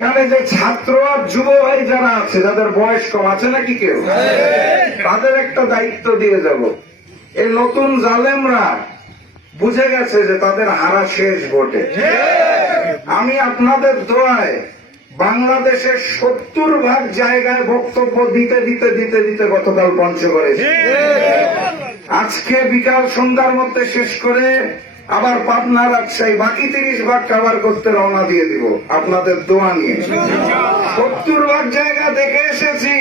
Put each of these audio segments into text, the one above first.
এখানে যে ছাত্র আর যুব ভাই যারা আছে, যাদের বয়স কম আছে নাকি কেউ, তাদের একটা দায়িত্ব দিয়ে যাব। এই নতুন জালেমরা বুঝে গেছে যে তাদের হারা শেষ ভোটে। আমি আপনাদের দোয়ায় বাংলাদেশের 70% জায়গায় বক্তব্য দিতে দিতে দিতে দিতে গতকাল পঞ্চগড়ে, আজকে বিকাল সন্ধ্যার মধ্যে শেষ করে আবার পাবনা, রাজশাহী, বাকি 30% কভার করতে রওনা দিয়ে দিব আপনাদের দোয়া নিয়ে। 70% জায়গা দেখে এসেছি,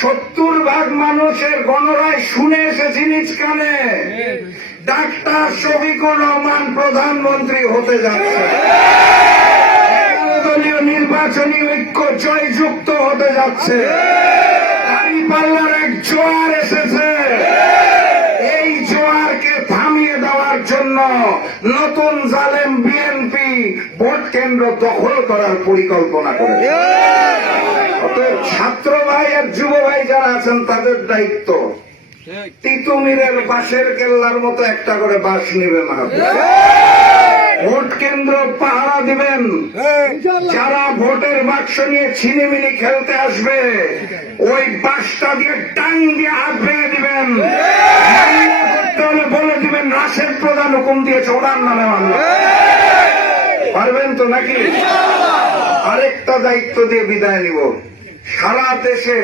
70% মানুষের গণরায় শুনে এসেছি নিজ কানে। ডাক্তার শফিকুর রহমান প্রধানমন্ত্রী হতে যাচ্ছে, দলীয় নির্বাচনী ঐক্য জয়যুক্ত হতে যাচ্ছে, দাঁড়িপাল্লার এক জোয়ার এসেছে। এই জোয়ারকে থামিয়ে দেওয়ার জন্য নতুন জালেম বিএনপি ভোট কেন্দ্র দখল করার পরিকল্পনা করেছে। অতএব ছাত্র ভাই আর যুব ভাই যারা আছেন তাদের দায়িত্ব তিতুমিরের বাঁশের কেল্লার মতো একটা করে বাঁশ নেবেন, ভোট কেন্দ্র পাহারা দিবেন। যারা ভোটের বাক্স নিয়ে ছিনিমিনি খেলতে আসবে ওই বাঁশটা দিয়ে টাং দিয়ে হাত ভেঙে দিবেন, বলে দিবেন রাশেদ প্রধান হুকুম দিয়েছে, ওনার নামে মামলা। পারবেন তো নাকি? আরেকটা দায়িত্ব দিয়ে বিদায় নিব। সারা দেশে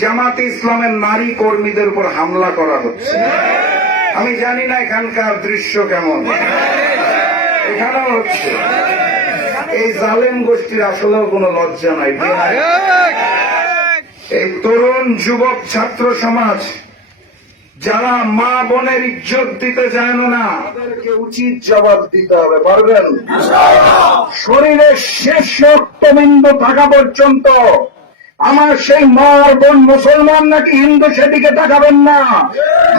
জামাতে ইসলামের নারী কর্মীদের উপর হামলা করা হচ্ছে। আমি জানি না এখানকার দৃশ্য কেমন, এখানেও হচ্ছে। এই জালেম গোষ্ঠীর আসলেও কোনো লজ্জা নাই। এই তরুণ যুবক ছাত্র সমাজ যারা মা বোনের ইজ্জত দিতে চায় না, তাদেরকে উচিত জবাব দিতে হবে। পারবেন? শরীরের শেষ রক্তবিন্দু থাকা পর্যন্ত আমার সেই মা বোন মুসলমান নাকি হিন্দু সেদিকে তাকাবেন না।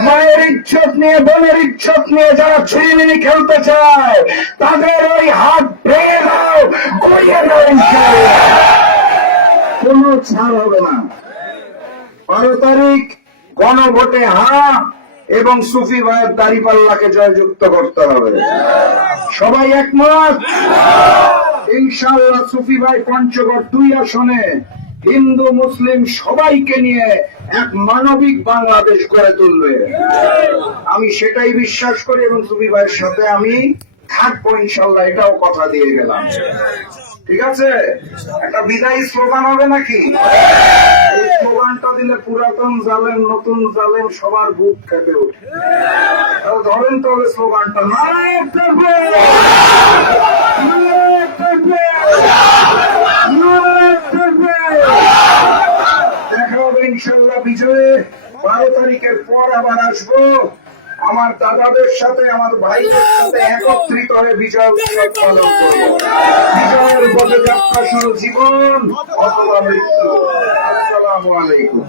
মায়ের ইজ্জত নিয়ে, বোনের ইজ্জত নিয়ে যারা ছিনিমিনি খেলতে চায় তাদের ওই হাত ভেঙে দাও, গড়িয়ে দাও, কোন ছাড় হবে না। 12 তারিখ গণভোটে হ্যাঁ এবং সুফি ভাইয়ের দাঁড়িপাল্লাকে জয়যুক্ত করতে হবে। সবাই একমত? ইনশাআল্লাহ সুফি ভাই পঞ্চগড় 2 আসনে হিন্দু মুসলিম সবাইকে নিয়ে এক মানবিক বাংলাদেশ গড়ে তুলবে। আমি সেটাই বিশ্বাস করি এবং সুফি ভাইয়ের সাথে আমি থাকবো ইনশাআল্লাহ, এটাও কথা দিয়ে গেলাম। ঠিক আছে? একটা বিদায়ী স্লোগান হবে নাকি? এই স্লোগানটা দিলে পুরাতন জালেম নতুন জালেম সবার বুক কেঁপে ওঠে। ধরেন তো স্লোগানটা, দেখা হবে ইনশাল্লাহ বিজয়ে। 12 তারিখের পর আবার আসবো আমার দাদাদের সাথে, আমার ভাইদের সাথে একত্রিত হয়ে বিজয় উৎসব পালন করবো। বিজয়ের পথে যাত্রা শুরু, জীবন অথবা মৃত্যু। আসসালামু আলাইকুম।